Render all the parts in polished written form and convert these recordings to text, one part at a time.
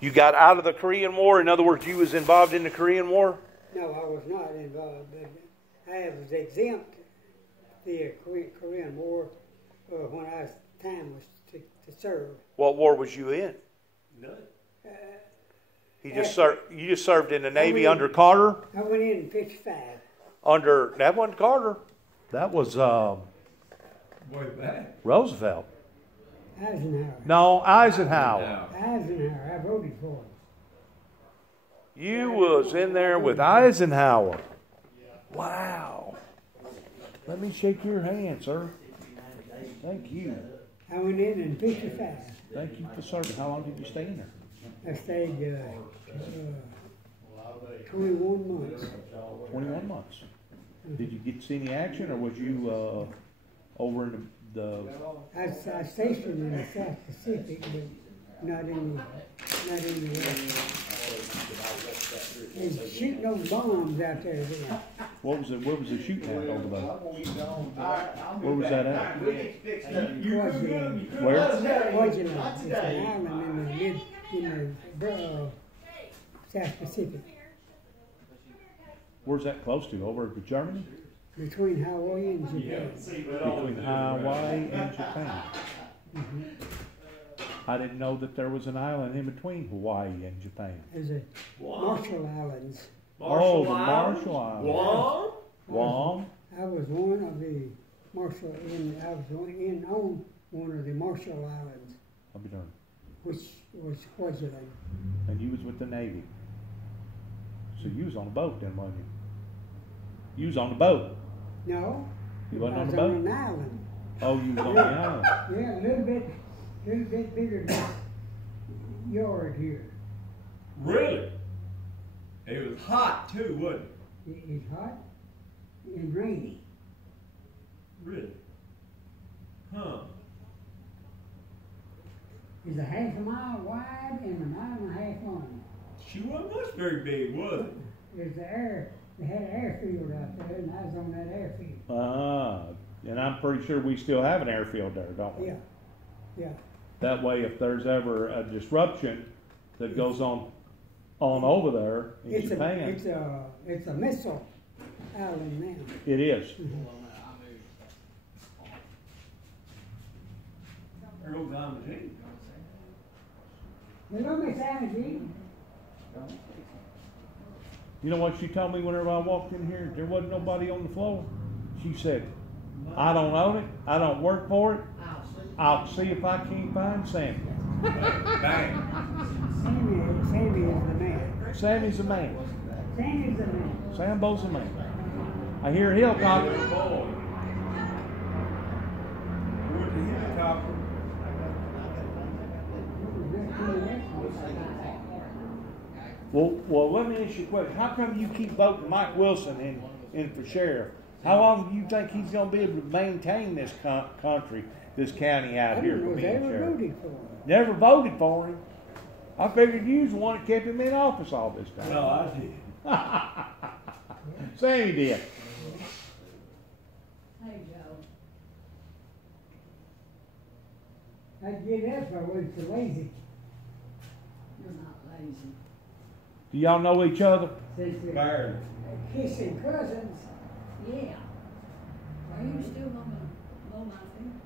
You got out of the Korean War? In other words, you was involved in the Korean War? No, I was not involved, but I was exempt the Korean War when time was to serve. What war was you in? None. You just served in the Navy under Carter? I went in 55. That wasn't Carter. That was Way back. Roosevelt. Eisenhower. No, Eisenhower. Eisenhower. I voted for him. You was in there with Eisenhower. Wow. Let me shake your hand, sir. Thank you. I went in 55. Thank you for serving. How long did you stay in there? I stayed 21 months. 21 months. Did you get to see any action, or was you over in the... I stationed in the South Pacific, but not in the West. They shooting those bombs out there then. Where was the shooting at over there? Where was that at? Where? Quadrant. It's an island in the South Pacific. Where's that close to? Over to Germany? Between Hawaii and Japan. Between Hawaii and Japan. Mm-hmm. I didn't know that there was an island in between Hawaii and Japan. There's a Marshall Islands. Oh, the Marshall Islands. Guam? I was one of the Marshall. I was on one of the Marshall Islands. I'll be darned. Which was Swaziland. And you was with the Navy. So you was on a boat then, wasn't you? You was on the boat. No. You wasn't I on was the boat? on an island. Oh, you was on the island. Yeah, a little bit bigger than yard here. Really? It was hot too, wasn't it? It's hot and rainy. Really? Huh. It's a half a mile wide and a mile and a half long. She wasn't much very big, was it? There's they had an airfield out there, and I was on that airfield. And I'm pretty sure we still have an airfield there, don't we? Yeah. That way, if there's ever a disruption that goes on over there in Japan. It's a missile island now. It is. Mm-hmm. There goes Imogene. Hello, Miss Imogene. You know what she told me whenever I walked in here? There wasn't nobody on the floor. She said, I don't own it. I don't work for it. I'll see if I can't find Sammy. Bang. Sammy is the man. Sammy's the man. Sammy's the man. Sambo's the man. I hear a helicopter. Where's the helicopter? Well, let me ask you a question. How come you keep voting Mike Wilson in for sheriff? How long do you think he's going to be able to maintain this country, this county out here for being sheriff? Voted for him. Never voted for him. I figured you was the one that kept him in office all this time. No, I did. Sammy did. Hey, Joe. I'd get up if I wasn't so lazy. You're not lazy. Do y'all know each other? Since we're Barely. kissing cousins. Yeah. Are you still gonna mow my field?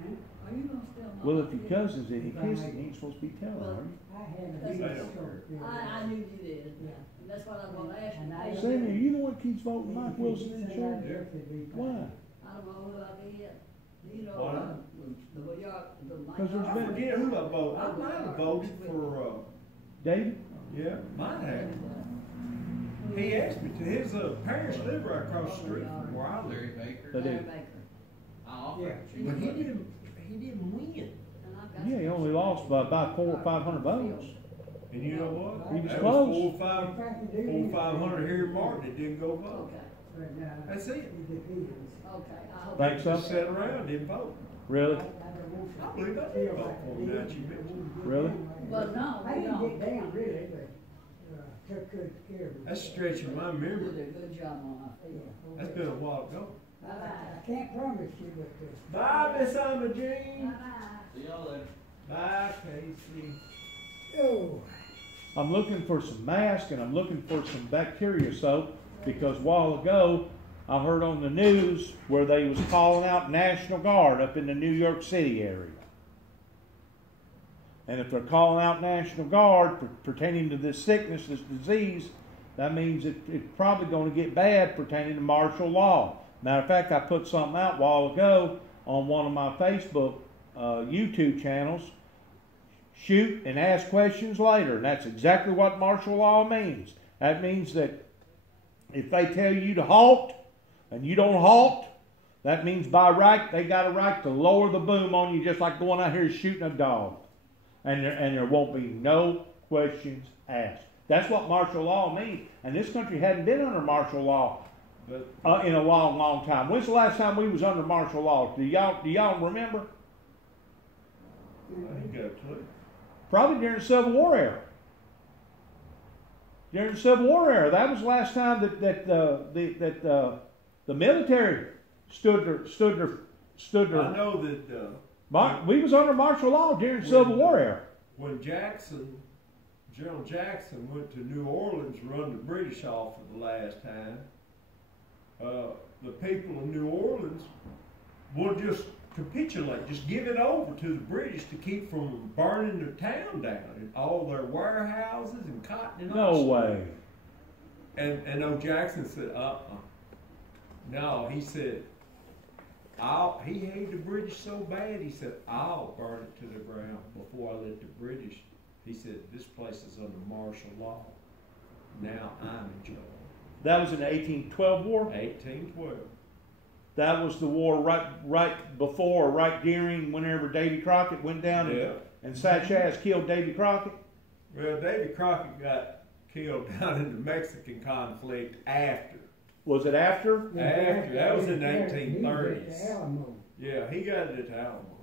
Huh? Are you gonna still mow Well, my if your field? cousin's in, he kissing, he ain't supposed to be telling, are you? I had a They big don't. stroke. I knew you did. Yeah. And that's what I want to ask And you. Sammy, are you the one that keeps voting Mike Wilson in sheriff? Why? I don't know who I did. You know, Why? Because there's I been forget who I voted. I might have voted for, David. yeah, might have. He asked me to. His parents live right across the street from where I live. Larry Baker. They Larry do. Baker. Yeah. But he didn't win. And I've got Yeah, he only lost by about 400 or 500 votes. And you know what? He was That close. was 400 here in Martin that didn't go vote. Okay. That's it. It depends. Okay. I hope. Think so? Just sat around, didn't vote. Really? I believe I did vote for him now that you mentioned it. Really? Well, no, I we didn't don't. get down really, but took good care of me. That's stretching my You memory. did a good job on my field. That's been a while ago. I can't promise you, but Bye, Miss Imogene. Bye-bye. See y'all later. Bye, Casey. oh, I'm looking for some masks and I'm looking for some bacteria soap because a while ago I heard on the news where they was calling out National Guard up in the New York City area. And if they're calling out National Guard pertaining to this sickness, this disease, that means it's probably going to get bad pertaining to martial law. Matter of fact, I put something out a while ago on one of my Facebook YouTube channels. Shoot and ask questions later. And that's exactly what martial law means. That means that if they tell you to halt and you don't halt, that means by right they got a right to lower the boom on you, just like going out here shooting a dog. And there won't be no questions asked. That's what martial law means. And this country hadn't been under martial law in a long, long time. When's the last time we was under martial law? Do y'all remember? I ain't got a clue. Probably during the Civil War era. During the Civil War era, that was the last time that the military stood their. I know that we was under martial law during the Civil War era. When General Jackson went to New Orleans to run the British off for the last time, the people of New Orleans would just capitulate, just give it over to the British to keep from burning their town down and all their warehouses and cotton and all. No way. And old Jackson said, no, he said, he hated the British so bad, he said, I'll burn it to the ground before I let the British. He said, this place is under martial law. Now I'm in charge. That was in the 1812 war? 1812. That was the war right before, right during, whenever Davy Crockett went down and Satchaz killed Davy Crockett? Well, Davy Crockett got killed down in the Mexican conflict after. Was it after? After. That was in the 1830s. Yeah, he got it at the Alamo.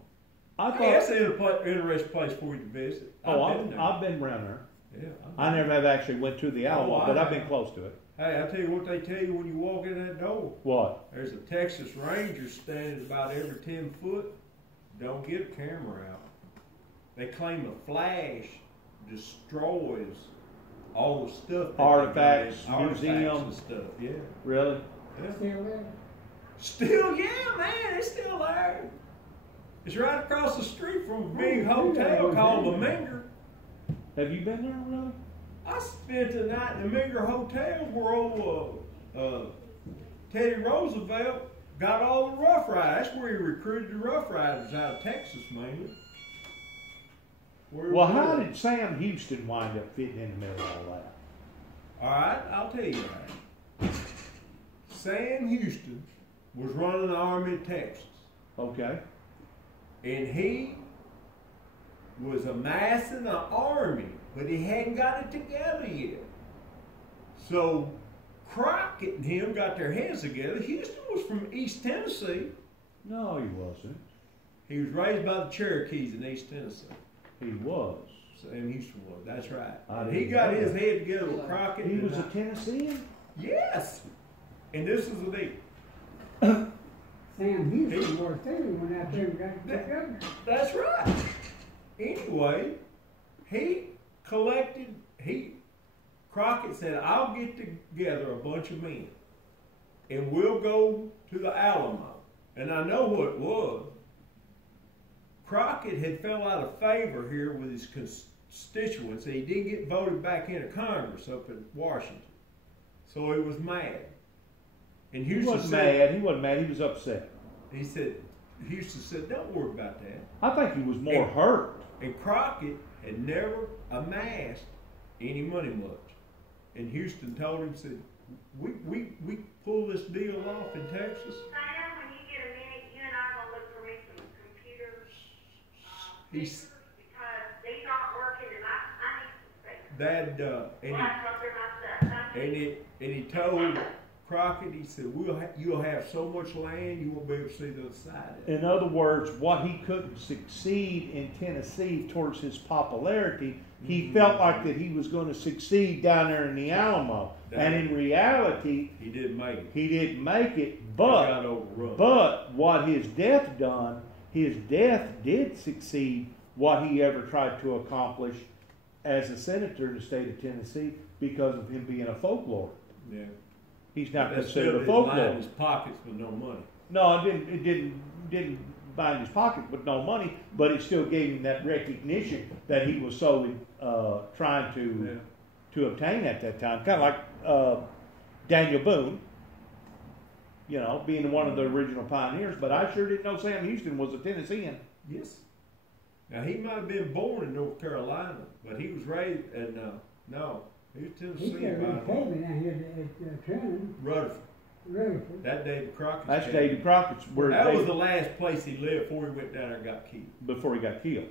I thought that's an interesting place for you to visit. I've been around there. Yeah, I never have actually went to the Alamo, but I've been close to it. Hey, I tell you what they tell you when you walk in that door. What? There's a Texas Ranger standing about every 10 foot. Don't get a camera out. They claim a flash destroys all the stuff. Artifacts, museum and stuff. Yeah. Really? Yeah. Still there? Still, yeah, man, it's still there. It's right across the street from a big hotel called the Minger. Have you been there, really? I spent the night in the Minger Hotel where old Teddy Roosevelt got all the Rough Riders. That's where he recruited the Rough Riders out of Texas, mainly. Well, how did Sam Houston wind up fitting in the middle of all that? All right, I'll tell you that. Sam Houston was running the army in Texas. Okay. And he was amassing an army, but he hadn't got it together yet. So Crockett and him got their heads together. Houston was from East Tennessee. No, he wasn't. He was raised by the Cherokees in East Tennessee. He was. Sam Houston was, that's right. I He got his head together with Crockett. He was a Tennessean? Yes. And this is the deal. Sam Houston was too when that two got together. That's right. Anyway, Crockett said, I'll get together a bunch of men and we'll go to the Alamo. And I know what it was. Crockett had fell out of favor here with his constituents. He didn't get voted back into Congress up in Washington. So he was mad. And Houston He wasn't mad. He was upset. Houston said, don't worry about that. I think he was more hurt. And Crockett had never amassed any money much. And Houston told him, said, we pull this deal off in Texas. Sam, when you get a minute, you and I will look for me some computers. He's because these aren't working and I need some space. and he told Crockett, he said, you'll have so much land you won't be able to see the other side of it. In other words, what he couldn't succeed in Tennessee towards his popularity, he felt like that he was going to succeed down there in the Alamo. And in reality, he didn't make it. He didn't make it, He got overrun. but what his death done, his death did succeed what he ever tried to accomplish as a senator in the state of Tennessee because of him being a folklore. Yeah. He's not That considered still a didn't line folklore. his pockets with no money. No, it didn't bind his pocket with no money, but it still gave him that recognition that he was solely trying to obtain at that time. Kind of like Daniel Boone, you know, being one of the original pioneers. But I sure didn't know Sam Houston was a Tennessean. Yes. Now he might have been born in North Carolina, but he was raised in no, he was He got a Tennessee. little cabin down here at Trenton, Rutherford. Rutherford. That Davy Crockett. That's Davy Crockett's where That was the last place he lived before he went down there and got killed. before he got killed.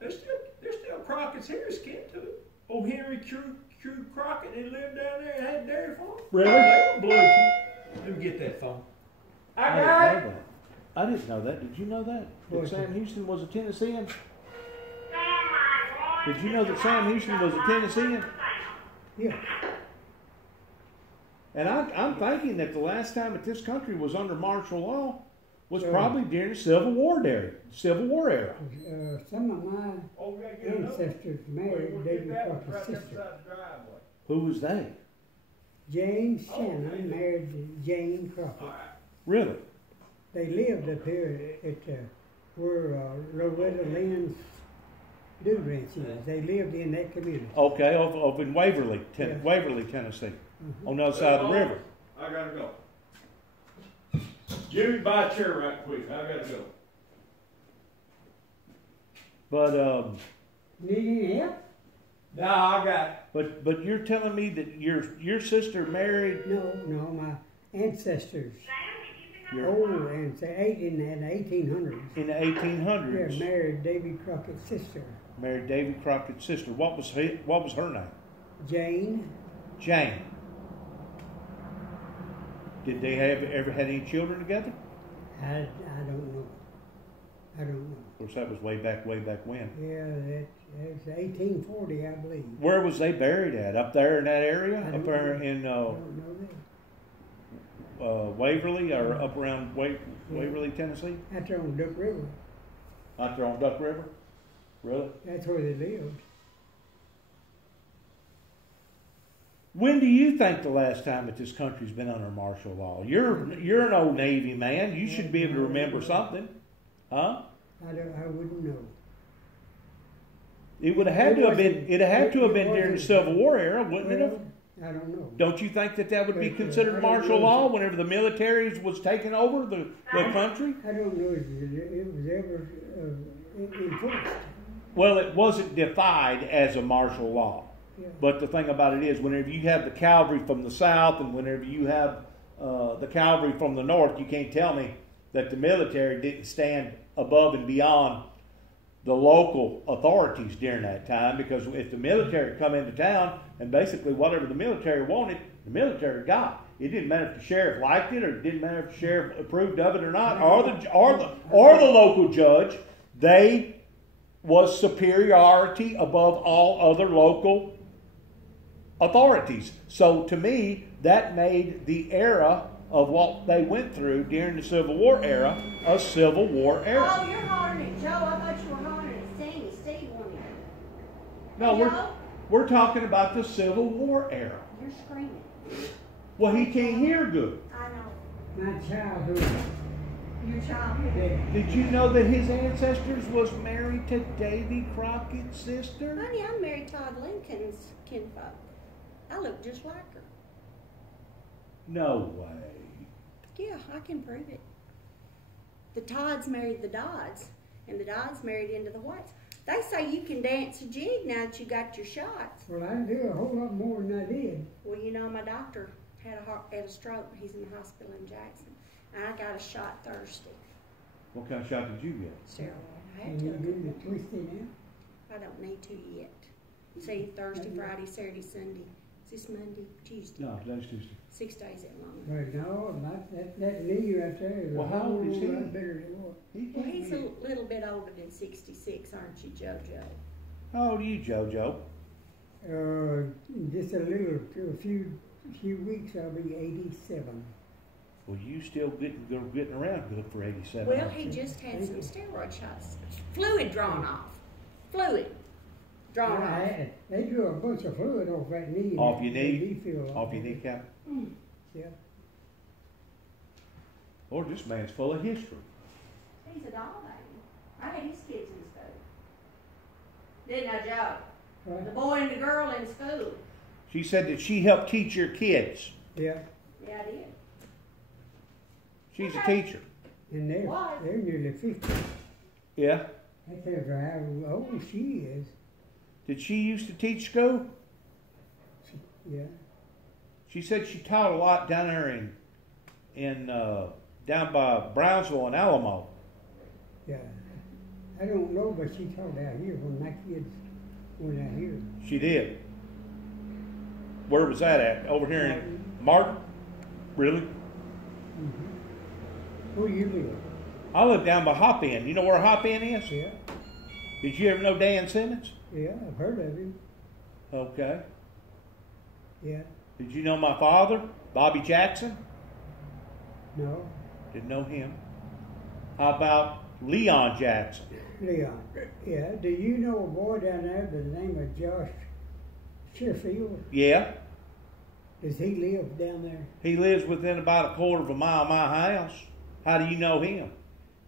There's still Crockett's here, skin to it. Oh, Henry True Crockett, he lived down there and had a dairy farm. Really? They were blood kid. Let me get that phone. I didn't know that. Did you know that? That What? Sam Houston was a Tennessean? Sam, my boy. Did you know that Sam Houston was a Tennessean? Yeah. And I'm thinking that the last time that this country was under martial law was Sure. probably during the Civil War era. Some of my Oh, we gotta get another. ancestors married Davy Crockett's sister. Who was they? James Shannon married Jane Crockett. Really? They lived up here at where Loretta Lynn's dude ranch is. They lived in that community. Okay, over in Waverly, Yeah. Waverly, Tennessee, Mhm. on the other side of the river. I gotta go. Jimmy, buy a chair right quick. I gotta go. But Need any help? No, I got. but you're telling me that your sister married No, my ancestors, your old ancestors, in the 1800s. in the Yeah, 1800s. married Davy Crockett's sister, Married Davy Crockett's sister. What was her name? Jane. Jane. Did they ever had any children together? I don't know. I don't know. Of course, that was way back when. Yeah, that's 1840, I believe. Where was they buried at? Up there in that area? I Up don't there know. in I don't know that. Waverly or up around Waverly, Tennessee? Out there on Duck River. Out there on Duck River? Really? That's where they lived. When do you think the last time that this country's been under martial law? You're an old Navy man. You should be able to remember something, huh? I wouldn't know. It would have had to have been. It'd have had to have been during the Civil War era, wouldn't it have? Well, I don't know. Don't you think that would be I considered don't martial know. law whenever the military was taking over the country? I don't know if it was ever enforced. Well, it wasn't defied as a martial law. Yeah. But the thing about it is, whenever you have the cavalry from the south and whenever you have the cavalry from the north, you can't tell me that the military didn't stand above and beyond the local authorities during that time, because if the military come into town and basically whatever the military wanted, the military got. It didn't matter if the sheriff liked it, or it didn't matter if the sheriff approved of it or not, or the local judge. They was superiority above all other local authorities. So to me, that made the era of what they went through during the Civil War era a Civil War era. Oh, you're hollering at Joe. I thought you were hollering at Steve. Steve wanted. No, Joe? we're talking about the Civil War era. You're screaming. Well, he can't hear good. I know. My childhood. Your childhood. Did you know that his ancestors was married to Davy Crockett's sister? Honey, I married Todd Lincoln's kinfolk. I look just like her. No way. Yeah, I can prove it. The Todds married the Dodds, and the Dodds married into the Whites. They say you can dance a jig now that you got your shots. Well, I do a whole lot more than I did. Well, you know, my doctor had a stroke. He's in the hospital in Jackson. And I got a shot Thursday. What kind of shot did you get? Steroid. I had And you to. do the twisting now. I don't need to yet. See, Thursday, Friday, Saturday, Sunday. Is this Monday? Tuesday? No, today's Tuesday. 6 days at long. But no, that knee right there is Well, a how whole old is he? lot better than what. He Well, can't he's be. a little bit older than 66, aren't you, JoJo? How old are you, JoJo? Just a few weeks, I'll be 87. Well, you still getting around good for 87. Well, he just had some steroid shots. Fluid drawn off. Fluid. Drawn off. They drew a bunch of fluid off that knee. Off your knee? Feel Off your kneecap? Yeah. Lord, this man's full of history. He's a doll baby. I had his kids in school. Didn't I, Joe? Right. The boy and the girl in school. She said that she helped teach your kids. Yeah. Yeah, I did. She's a Okay. teacher. And they're nearly 50. Yeah. I tell her how old she is. Did she used to teach school? Yeah. She said she taught a lot down there down by Brownsville and Alamo. Yeah. I don't know, but she taught out here when my kids went out here. She did. Where was that at? Over here in Martin? Really? Mm-hmm. Where do you live? I live down by Hop Inn. You know where Hop Inn is? Yeah. Did you ever know Dan Simmons? Yeah, I've heard of him. Okay. Yeah. Did you know my father, Bobby Jackson? No. Didn't know him. How about Leon Jackson? Leon. Yeah. Do you know a boy down there by the name of Josh Sheffield? Yeah. Does he live down there? He lives within about a quarter of a mile of my house. How do you know him?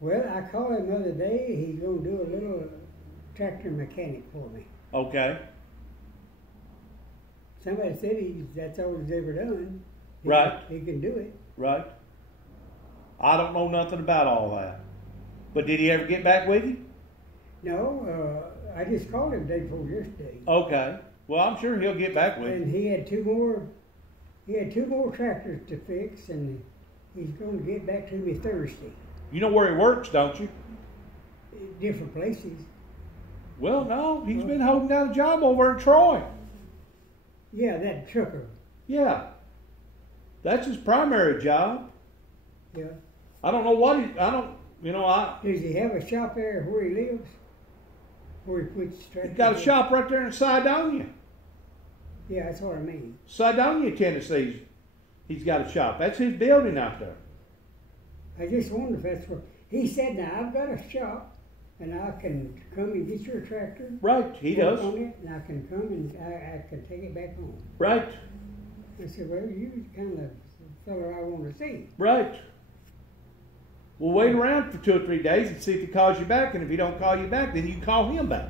Well, I called him the other day. He's going to do a little tractor mechanic for me. Okay. Somebody said that's all he's ever done. Right. He can do it. Right. I don't know nothing about all that. But did he ever get back with you? No, I just called him day before yesterday. Okay. Well, I'm sure he'll get back with you. And he had two more tractors to fix, and he's going to get back to me Thursday. You know where he works, don't you? Different places. Well, no. He's been holding down a job over in Troy. Yeah, that trucker. Yeah. That's his primary job. Yeah. I don't know what Does he have a shop there where he lives? Where he puts tractors? he's got a shop right there in Sidonia. Yeah, that's what I mean. Sidonia, Tennessee. He's got a shop. That's his building out there. I just wonder if that's where he said. Now I've got a shop, and I can come and get your tractor. Right, he work does. on it, and I can come and I can take it back home. Right, I said, well, you're the kind of fellow I want to see. right. Well, wait around for 2 or 3 days and see if he calls you back. And if he don't call you back, then you can call him back.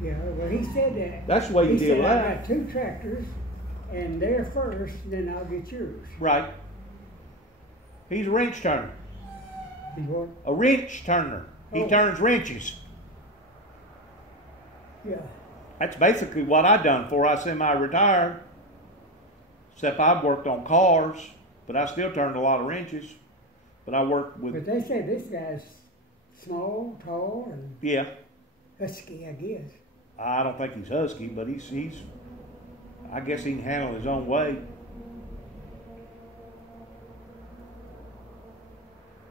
Yeah, well, he said that. That's the way you He deal said, with I that. got 2 tractors, and they're first, then I'll get yours. Right. He's a wrench turner. He's what? A wrench turner. He Oh. turns wrenches. Yeah. That's basically what I done before I semi-retired. Except I worked on cars, but I still turned a lot of wrenches. But I worked with... But they say this guy's small, tall, and Yeah. husky, I guess. I don't think he's husky, but he's I guess he can handle his own weight.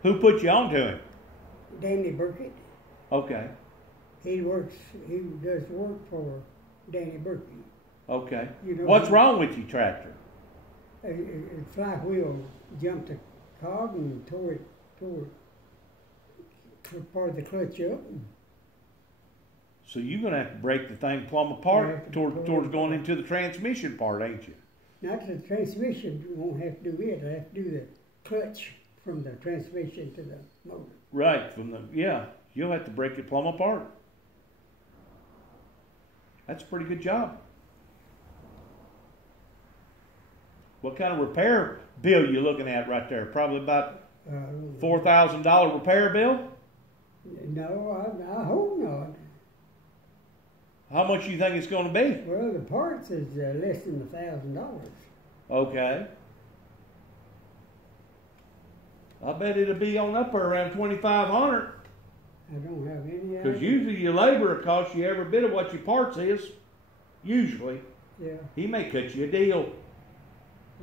Who put you on to him? Danny Burkett. Okay. He does work for Danny Burkett. Okay. You know, What's wrong with your tractor? A flywheel jumped a cog and tore part of the clutch up. So you're going to have to break the thing plumb apart Yeah, towards going into the transmission part, ain't you? Not the transmission, won't have to do it. I have to do the clutch from the transmission to the motor. Right. You'll have to break it plumb apart. That's a pretty good job. What kind of repair bill you looking at right there? Probably about $4,000 repair bill? No, I hope not. How much you think it's going to be? Well, the parts is less than $1,000. Okay. I bet it'll be on up around $2,500. I don't have any Because idea. usually your labor costs you every bit of what your parts is. Usually. Yeah, He may cut you a deal.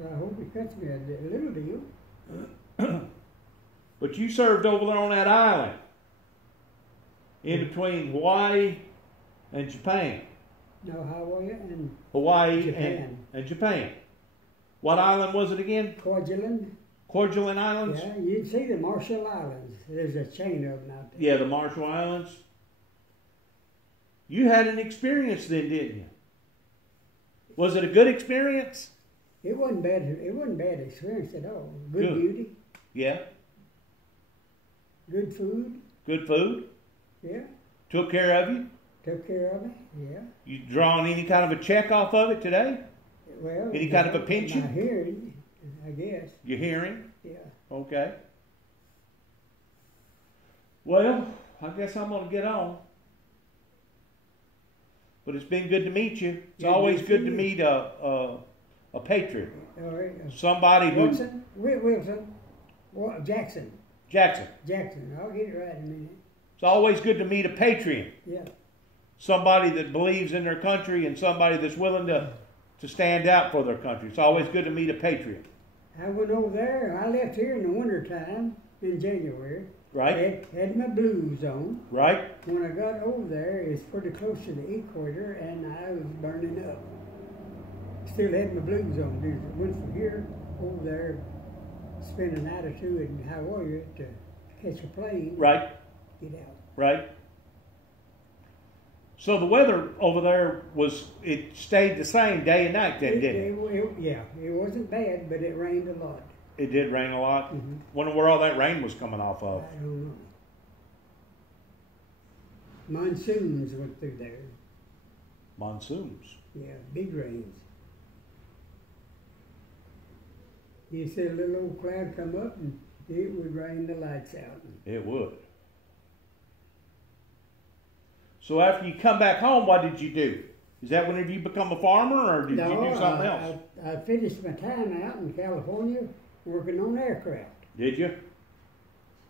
I hope he cuts me a little deal. But you served over there on that island. In between Hawaii and Japan. No, Hawaii and Hawaii Japan. and Japan. What island was it again? Kwajalein. Kwajalein Islands? Yeah, you'd see the Marshall Islands. There's a chain of them out there. Yeah, the Marshall Islands. You had an experience then, didn't you? Was it a good experience? It wasn't bad. It wasn't bad experience at all. Good beauty. Yeah. Good food. Good food. Yeah. Took care of you. Took care of me. Yeah. You drawing any kind of a check off of it today? Well, any kind of a pension? My hearing, I guess. Your hearing? Yeah. Okay. Well, I guess I'm going to get on. But it's been good to meet you. It's always good to meet a patriot. All right. Somebody who... Wilson. Jackson. Jackson. I'll get it right in a minute. It's always good to meet a patriot. Yeah. Somebody that believes in their country and somebody that's willing to stand out for their country. It's always good to meet a patriot. I went over there. I left here in the wintertime in January. Right. Had my blues on. Right. When I got over there, it's pretty close to the equator, and I was burning up. Still had my blues on. Dude. Went from here over there, spend a night or two in Hawaii to catch a plane. Right. Get out. Right. So the weather over there it stayed the same day and night then, didn't it? Yeah, it wasn't bad, but it rained a lot. It did rain a lot? Mm-hmm. Wonder where all that rain was coming off of. I don't know. Monsoons went through there. Monsoons? Yeah, big rains. You see a little old cloud come up and it would rain the lights out. It would. So after you come back home, what did you do? Is that whenever you become a farmer, or did you do something else? I finished my time out in California working on aircraft. Did you?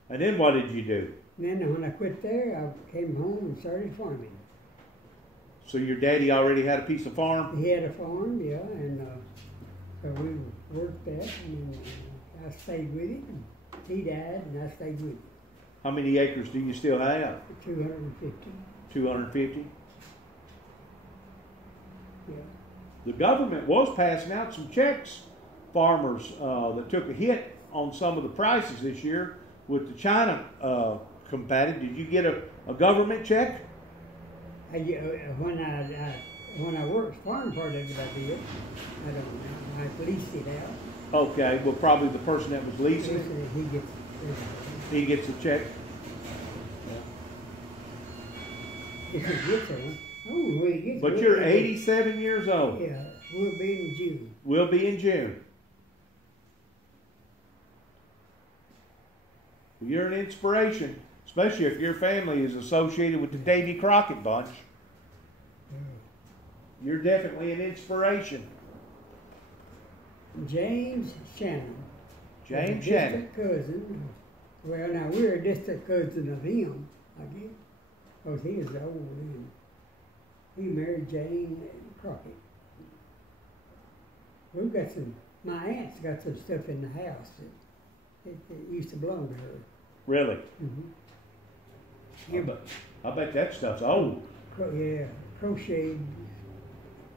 And then what did you do? And then when I quit there, I came home and started farming. So your daddy already had a piece of farm? He had a farm, yeah, and so we worked that, and I stayed with him. He died, and I stayed with him. How many acres do you still have? 250. 250? Yeah. The government was passing out some checks, farmers that took a hit on some of the prices this year with the China combated. Did you get a government check? When I worked farm part of it, I did. I don't know. I leased it out. Okay, well probably the person that was leasing it. He gets a check. If he gets one. Oh, when he gets But you're 87 years old. Yeah, we'll be in June. We'll be in June. You're an inspiration, especially if your family is associated with the Davy Crockett bunch. You're definitely an inspiration. James Shannon. James Shannon. Distant cousin. Well, now we're a distant cousin of him, I guess, because he is old and he married Jane Crockett. We've got my aunt's got some stuff in the house that it used to belong to her. Really? Mm-hmm. I bet that stuff's old. Yeah, crocheted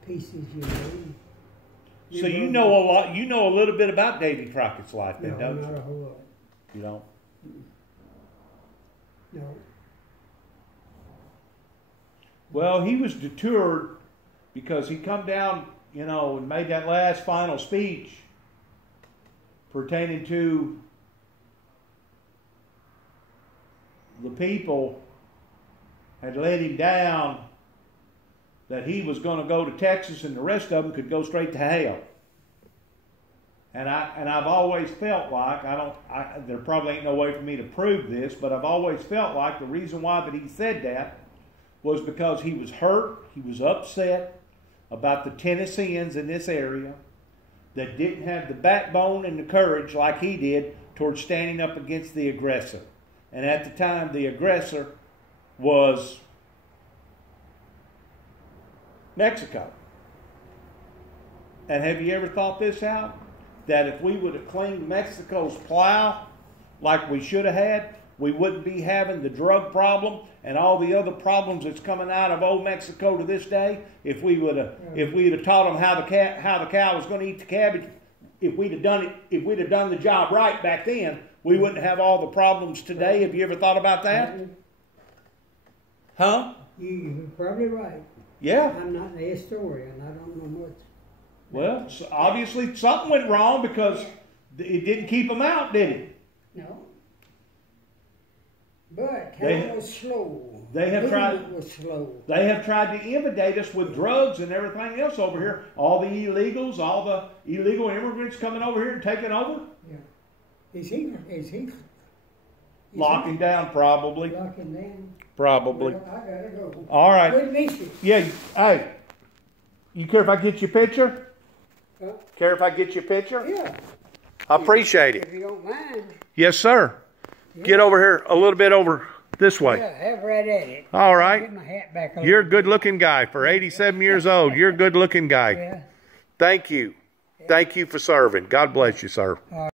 pieces, you know. So you know a lot. You know a little bit about Davy Crockett's life, then, don't you? No, not a whole lot. You don't? No. Well, he was deterred because he come down, and made that last final speech pertaining to the people had let him down, that he was going to go to Texas and the rest of them could go straight to hell. And I've always felt like, there probably ain't no way for me to prove this, but I've always felt like the reason why that he said that was because he was hurt, he was upset about the Tennesseans in this area that didn't have the backbone and the courage like he did towards standing up against the aggressor. And at the time, the aggressor was Mexico. And have you ever thought this out? That if we would have cleaned Mexico's plow like we should have had, we wouldn't be having the drug problem and all the other problems that's coming out of old Mexico to this day. If we'd have taught them how the cow was going to eat the cabbage, if we'd have done the job right back then, we wouldn't have all the problems today. Have you ever thought about that? Huh? You're probably right. Yeah. I'm not a historian. I don't know much. Well, so obviously something went wrong because it didn't keep them out, did it? No. But Cal was slow. They have tried. Was slow. They have tried to intimidate us with drugs and everything else over here. All the illegals, all the illegal immigrants coming over here and taking over. Yeah. Is he locking down, probably. Locking down. Probably. Well, I gotta go. All right. Good mission. Yeah. Hey, you care if I get you a picture? Huh? Care if I get you a picture? Yeah. I appreciate it. If you don't mind. Yes, sir. Yeah. Get over here a little bit over this way. Yeah, have right at it. All right. Get my hat back You're a good-looking guy. For 87 years old, you're a good-looking guy. Yeah. Thank you. Thank you for serving. God bless you, sir.